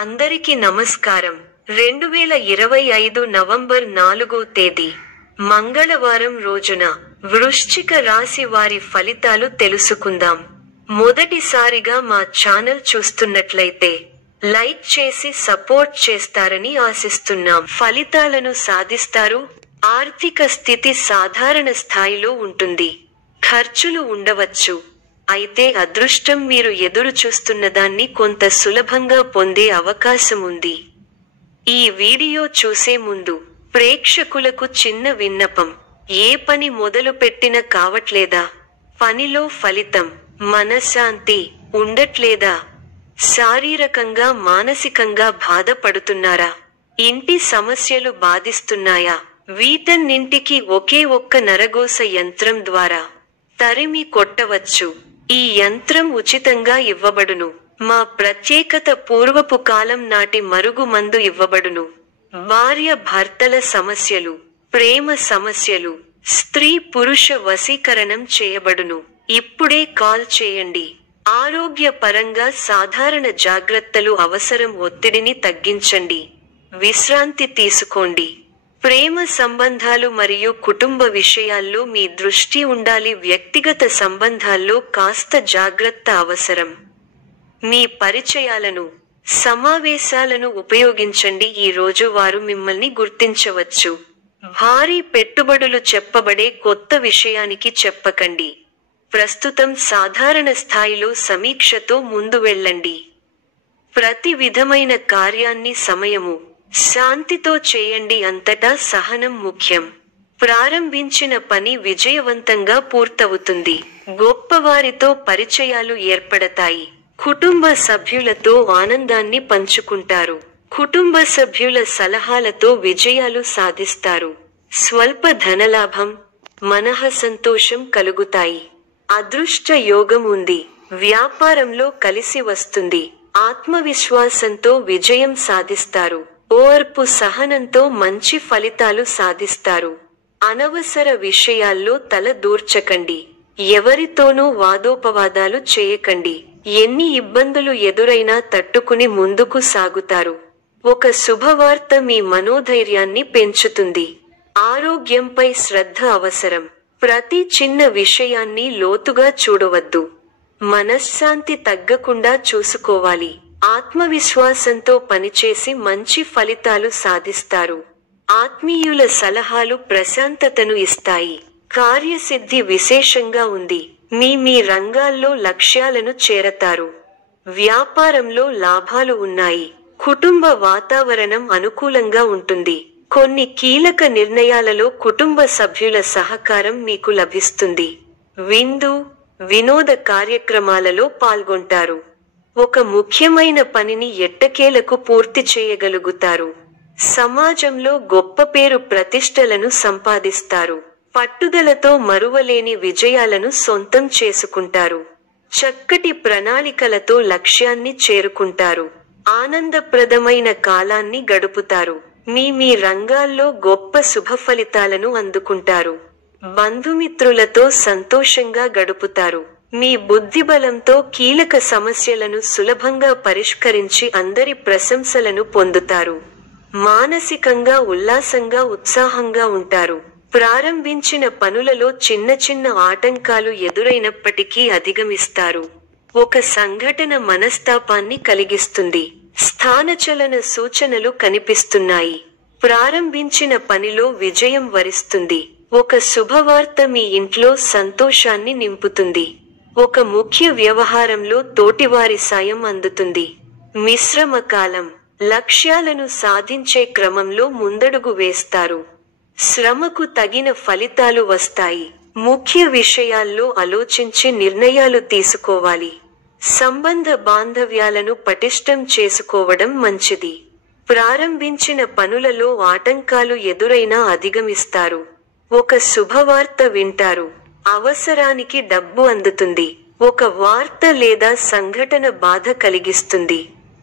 అందరికీ నమస్కారం. 2025 నవంబర్ 4వ తేదీ మంగళవారం రోజున వృశ్చిక రాశి వారి ఫలితాలు తెలుసుకుందాం. మొదటిసారిగా మా ఛానల్ చూస్తున్నట్లయితే లైక్ చేసి సపోర్ట్ చేస్తారని ఆశిస్తున్నాం. ఫలితాలను సాధిస్తారు. ఆర్థిక స్థితి సాధారణ స్థాయిలో ఉంటుంది. ఖర్చులు ఉండవచ్చు. అయితే అదృష్టం మీరు ఎదురు చూస్తున్నదాన్ని కొంత సులభంగా పొందే అవకాశం ఉంది. ఈ వీడియో చూసే ముందు ప్రేక్షకులకు చిన్న విన్నపం. ఏ పని మొదలు పెట్టినా కావట్లేదా? పనిలో ఫలితం, మనశ్శాంతి ఉండట్లేదా? శారీరకంగా మానసికంగా బాధపడుతున్నారా? ఇంటి సమస్యలు బాధిస్తున్నాయా? వీటన్నింటికి ఒకే ఒక్క నరగోస యంత్రం ద్వారా తరిమి కొట్టవచ్చు. ఈ యంత్రం ఉచితంగా ఇవ్వబడును. మా ప్రత్యేకత పూర్వపు కాలం నాటి మరుగు మందు ఇవ్వబడును. భార్య భర్తల సమస్యలు, ప్రేమ సమస్యలు, స్త్రీ పురుష వశీకరణం చేయబడును. ఇప్పుడే కాల్ చేయండి. ఆరోగ్య పరంగా సాధారణ జాగ్రత్తలు అవసరం. ఒత్తిడిని తగ్గించండి. విశ్రాంతి తీసుకోండి. ప్రేమ సంబంధాలు మరియు కుటుంబ విషయాల్లో మీ దృష్టి ఉండాలి. వ్యక్తిగత సంబంధాల్లో కాస్త జాగ్రత్త అవసరం. మీ పరిచయాలను, సమావేశాలను ఉపయోగించండి. ఈ రోజు వారు మిమ్మల్ని గుర్తించవచ్చు. భారీ పెట్టుబడులు చెప్పబడే కొత్త విషయానికి చెప్పకండి. ప్రస్తుతం సాధారణ స్థాయిలో సమీక్షతో ముందు వెళ్ళండి. ప్రతి విధమైన కార్యాన్ని సమయము, శాంతితో చేయండి. అంతటా సహనం ముఖ్యం. ప్రారంభించిన పని విజయవంతంగా పూర్తవుతుంది. గొప్పవారితో పరిచయాలు ఏర్పడతాయి. కుటుంబ సభ్యులతో ఆనందాన్ని పంచుకుంటారు. కుటుంబ సభ్యుల సలహాలతో విజయాలు సాధిస్తారు. స్వల్ప ధనలాభం, మనః సంతోషం కలుగుతాయి. అదృష్ట యోగం ఉంది. వ్యాపారంలో కలిసి వస్తుంది. ఆత్మవిశ్వాసంతో విజయం సాధిస్తారు. ఓర్పు సహనంతో మంచి ఫలితాలు సాధిస్తారు. అనవసర విషయాల్లో తల దూర్చకండి. ఎవరితోనూ వాదోపవాదాలు చేయకండి. ఎన్ని ఇబ్బందులు ఎదురైనా తట్టుకుని ముందుకు సాగుతారు. ఒక శుభవార్త మీ మనోధైర్యాన్ని పెంచుతుంది. ఆరోగ్యంపై శ్రద్ధ అవసరం. ప్రతి చిన్న విషయాన్ని లోతుగా చూడవద్దు. మనశ్శాంతి తగ్గకుండా చూసుకోవాలి. ఆత్మవిశ్వాసంతో పనిచేసి మంచి ఫలితాలు సాధిస్తారు. ఆత్మీయుల సలహాలు ప్రశాంతతను ఇస్తాయి. కార్యసిద్ధి విశేషంగా ఉంది. మీ రంగాల్లో లక్ష్యాలను చేరతారు. వ్యాపారంలో లాభాలు ఉన్నాయి. కుటుంబ వాతావరణం అనుకూలంగా ఉంటుంది. కొన్ని కీలక నిర్ణయాలలో కుటుంబ సభ్యుల సహకారం మీకు లభిస్తుంది. విందు, వినోద కార్యక్రమాలలో పాల్గొంటారు. ఒక ముఖ్యమైన పనిని ఎట్టకేలకు పూర్తి చేయగలుగుతారు. సమాజంలో గొప్ప పేరు ప్రతిష్టలను సంపాదిస్తారు. పట్టుదలతో మరువలేని విజయాలను సొంతం చేసుకుంటారు. చక్కటి ప్రణాళికలతో లక్ష్యాన్ని చేరుకుంటారు. ఆనందప్రదమైన కాలాన్ని గడుపుతారు. మీ రంగాల్లో గొప్ప శుభఫలితాలను అందుకుంటారు. బంధుమిత్రులతో సంతోషంగా గడుపుతారు. మీ బుద్ధిబలంతో కీలక సమస్యలను సులభంగా పరిష్కరించి అందరి ప్రశంసలను పొందుతారు. మానసికంగా ఉల్లాసంగా ఉత్సాహంగా ఉంటారు. ప్రారంభించిన పనులలో చిన్న చిన్న ఆటంకాలు ఎదురైనప్పటికీ అధిగమిస్తారు. ఒక సంఘటన మనస్తాపాన్ని కలిగిస్తుంది. స్థానచలన సూచనలు కనిపిస్తున్నాయి. ప్రారంభించిన పనిలో విజయం వరిస్తుంది. ఒక శుభవార్త మీ ఇంట్లో సంతోషాన్ని నింపుతుంది. ఒక ముఖ్య వ్యవహారంలో తోటివారి సాయం అందుతుంది. మిశ్రమ కాలం. లక్ష్యాలను సాధించే క్రమంలో ముందడుగు వేస్తారు. శ్రమకు తగిన ఫలితాలు వస్తాయి. ముఖ్య విషయాల్లో ఆలోచించి నిర్ణయాలు తీసుకోవాలి. సంబంధ బాంధవ్యాలను పటిష్టం చేసుకోవడం మంచిది. ప్రారంభించిన పనులలో ఆటంకాలు ఎదురైనా అధిగమిస్తారు. ఒక శుభవార్త వింటారు. అవసరానికి డబ్బు అందుతుంది. ఒక వార్త లేదా సంఘటన బాధ కలిగిస్తుంది.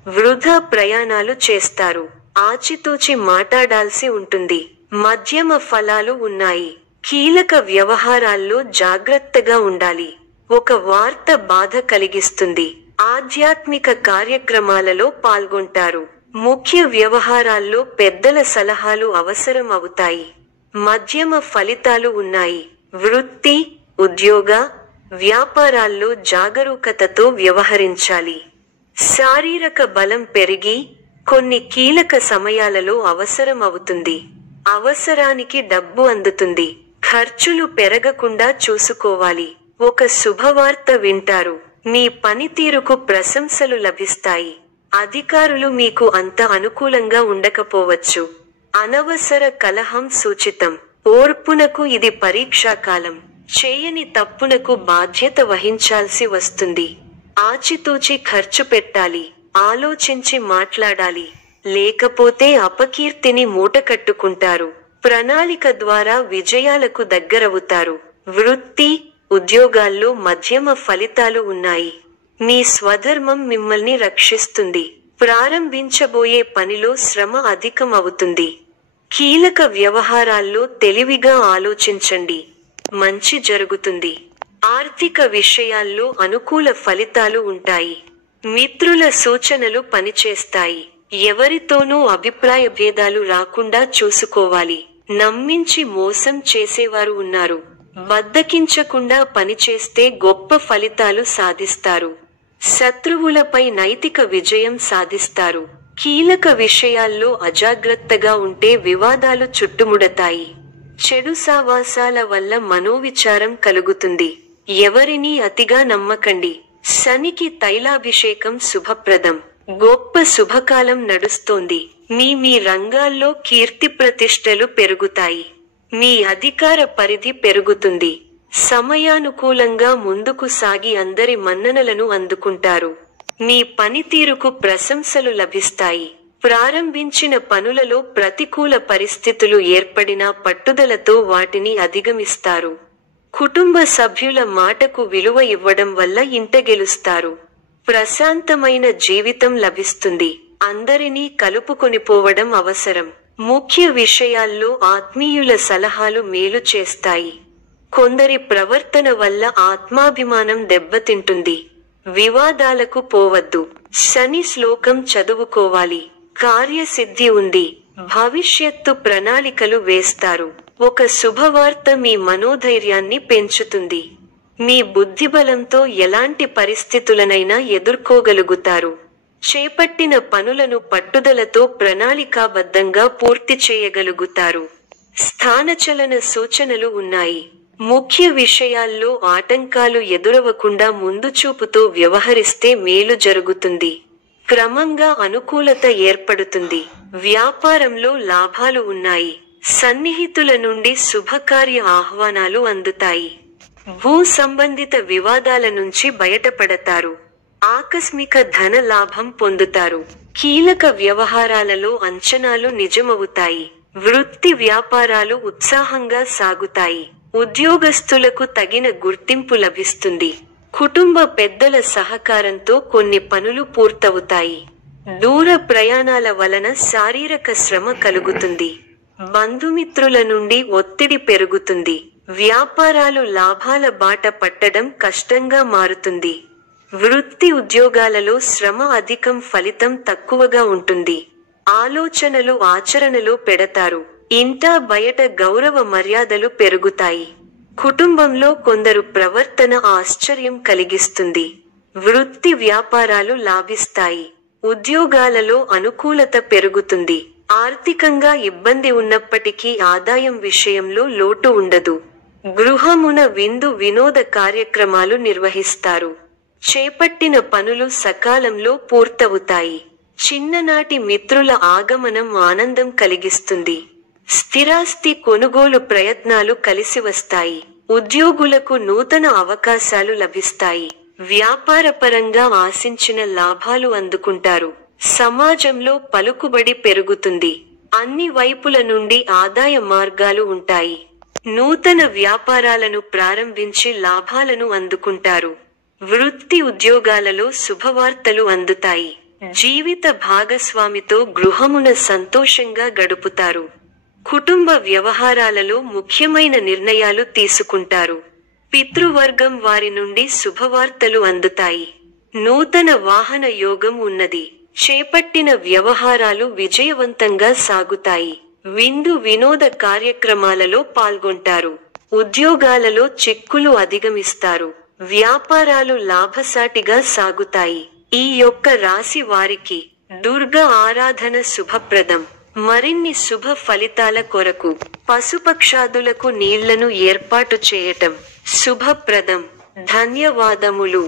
వృధా ప్రయాణాలు చేస్తారు. ఆచితూచి మాట్లాడాల్సి ఉంటుంది. మధ్యమ ఫలాలు ఉన్నాయి. కీలక వ్యవహారాల్లో జాగ్రత్తగా ఉండాలి. ఒక వార్త బాధ కలిగిస్తుంది. ఆధ్యాత్మిక కార్యక్రమాలలో పాల్గొంటారు. ముఖ్య వ్యవహారాల్లో పెద్దల సలహాలు అవసరం అవుతాయి. మధ్యమ ఫలితాలు ఉన్నాయి. వృత్తి, ఉద్యోగ, వ్యాపారాల్లో జాగరూకతతో వ్యవహరించాలి. శారీరక బలం పెరిగి, కొన్ని కీలక సమయాలలో అవసరం అవుతుంది. అవసరానికి డబ్బు అందుతుంది. ఖర్చులు పెరగకుండా చూసుకోవాలి. ఒక శుభవార్త వింటారు. మీ పనితీరుకు ప్రశంసలు లభిస్తాయి. అధికారులు మీకు అంత అనుకూలంగా ఉండకపోవచ్చు. అనవసర కలహం సూచితం. ఓర్పునకు ఇది పరీక్షాకాలం. చేయని తప్పునకు బాధ్యత వహించాల్సి వస్తుంది. ఆచితూచి ఖర్చు పెట్టాలి. ఆలోచించి మాట్లాడాలి. లేకపోతే అపకీర్తిని మూటకట్టుకుంటారు. ప్రణాళిక ద్వారా విజయాలకు దగ్గరవుతారు. వృత్తి, ఉద్యోగాల్లో మధ్యమ ఫలితాలు ఉన్నాయి. మీ స్వధర్మం మిమ్మల్ని రక్షిస్తుంది. ప్రారంభించబోయే పనిలో శ్రమ అధికం అవుతుంది. కీలక వ్యవహారాల్లో తెలివిగా ఆలోచించండి. మంచి జరుగుతుంది. ఆర్థిక విషయాల్లో అనుకూల ఫలితాలు ఉంటాయి. మిత్రుల సూచనలు పనిచేస్తాయి. ఎవరితోనూ అభిప్రాయ భేదాలు రాకుండా చూసుకోవాలి. నమ్మించి మోసం చేసేవారు ఉన్నారు. బద్దకించకుండా పనిచేస్తే గొప్ప ఫలితాలు సాధిస్తారు. శత్రువులపై నైతిక విజయం సాధిస్తారు. కీలక విషయాల్లో అజాగ్రత్తగా ఉంటే వివాదాలు చుట్టుముడతాయి. చెడు సావాసాల వల్ల మనోవిచారం కలుగుతుంది. ఎవరినీ అతిగా నమ్మకండి. శనికి తైలాభిషేకం శుభప్రదం. గొప్ప శుభకాలం నడుస్తోంది. మీ రంగాల్లో కీర్తి ప్రతిష్టలు పెరుగుతాయి. మీ అధికార పరిధి పెరుగుతుంది. సమయానుకూలంగా ముందుకు సాగి అందరి మన్ననలను అందుకుంటారు. మీ పనితీరుకు ప్రశంసలు లభిస్తాయి. ప్రారంభించిన పనులలో ప్రతికూల పరిస్థితులు ఏర్పడినా పట్టుదలతో వాటిని అధిగమిస్తారు. కుటుంబ సభ్యుల మాటకు విలువ ఇవ్వడం వల్ల ఇంట గెలుస్తారు. ప్రశాంతమైన జీవితం లభిస్తుంది. అందరినీ కలుపుకొనిపోవడం అవసరం. ముఖ్య విషయాల్లో ఆత్మీయుల సలహాలు మేలు చేస్తాయి. కొందరి ప్రవర్తన వల్ల ఆత్మాభిమానం దెబ్బతింటుంది. వివాదాలకు పోవద్దు. శని శ్లోకం చదువుకోవాలి. కార్యసిద్ధి ఉంది. భవిష్యత్తు ప్రణాళికలు వేస్తారు. ఒక శుభవార్త మీ మనోధైర్యాన్ని పెంచుతుంది. మీ బుద్ధిబలంతో ఎలాంటి పరిస్థితులనైనా ఎదుర్కోగలుగుతారు. చేపట్టిన పనులను పట్టుదలతో ప్రణాళికాబద్ధంగా పూర్తి చేయగలుగుతారు. స్థానచలన సూచనలు ఉన్నాయి. ముఖ్య విషయాల్లో ఆటంకాలు ఎదురవకుండా ముందుచూపుతో వ్యవహరిస్తే మేలు జరుగుతుంది. క్రమంగా అనుకూలత ఏర్పడుతుంది. వ్యాపారంలో లాభాలు ఉన్నాయి. సన్నిహితుల నుండి శుభకార్య ఆహ్వానాలు అందుతాయి. భూ సంబంధిత వివాదాల నుంచి బయటపడతారు. ఆకస్మిక ధన లాభం పొందుతారు. కీలక వ్యవహారాలలో అంచనాలు నిజమవుతాయి. వృత్తి వ్యాపారాలు ఉత్సాహంగా సాగుతాయి. ఉద్యోగస్తులకు తగిన గుర్తింపు లభిస్తుంది. కుటుంబ పెద్దల సహకారంతో కొన్ని పనులు పూర్తవుతాయి. దూర ప్రయాణాల వలన శారీరక శ్రమ కలుగుతుంది. బంధుమిత్రుల నుండి ఒత్తిడి పెరుగుతుంది. వ్యాపారాలు లాభాల బాట పట్టడం కష్టంగా మారుతుంది. వృత్తి ఉద్యోగాలలో శ్రమ అధికం, ఫలితం తక్కువగా ఉంటుంది. ఆలోచనలు ఆచరణలో పెడతారు. ఇంటా బయట గౌరవ మర్యాదలు పెరుగుతాయి. కుటుంబంలో కొందరు ప్రవర్తన ఆశ్చర్యం కలిగిస్తుంది. వృత్తి వ్యాపారాలు లాభిస్తాయి. ఉద్యోగాలలో అనుకూలత పెరుగుతుంది. ఆర్థికంగా ఇబ్బంది ఉన్నప్పటికీ ఆదాయం విషయంలో లోటు ఉండదు. గృహమున విందు వినోద కార్యక్రమాలు నిర్వహిస్తారు. చేపట్టిన పనులు సకాలంలో పూర్తవుతాయి. చిన్ననాటి మిత్రుల ఆగమనం ఆనందం కలిగిస్తుంది. స్థిరాస్తి కొనుగోలు ప్రయత్నాలు కలిసివస్తాయి. ఉద్యోగులకు నూతన అవకాశాలు లభిస్తాయి. వ్యాపారపరంగా ఆశించిన లాభాలు అందుకుంటారు. సమాజంలో పలుకుబడి పెరుగుతుంది. అన్ని వైపుల నుండి ఆదాయ మార్గాలు ఉంటాయి. నూతన వ్యాపారాలను ప్రారంభించి లాభాలను అందుకుంటారు. వృత్తి ఉద్యోగాలలో శుభవార్తలు అందుతాయి. జీవిత భాగస్వామితో గృహమున సంతోషంగా గడుపుతారు. కుటుంబ వ్యవహారాలలో ముఖ్యమైన నిర్ణయాలు తీసుకుంటారు. పితృవర్గం వారి నుండి శుభవార్తలు అందుతాయి. నూతన వాహన యోగం ఉన్నది. చేపట్టిన వ్యవహారాలు విజయవంతంగా సాగుతాయి. విందు వినోద కార్యక్రమాలలో పాల్గొంటారు. ఉద్యోగాలలో చిక్కులు అధిగమిస్తారు. వ్యాపారాలు లాభసాటిగా సాగుతాయి. ఈ యొక్క రాశి వారికి దుర్గా ఆరాధన శుభప్రదం. మరిన్ని శుభ ఫలితాల కొరకు పశుపక్షాదులకు నీళ్లను ఏర్పాటు చేయటం శుభప్రదం. ధన్యవాదములు.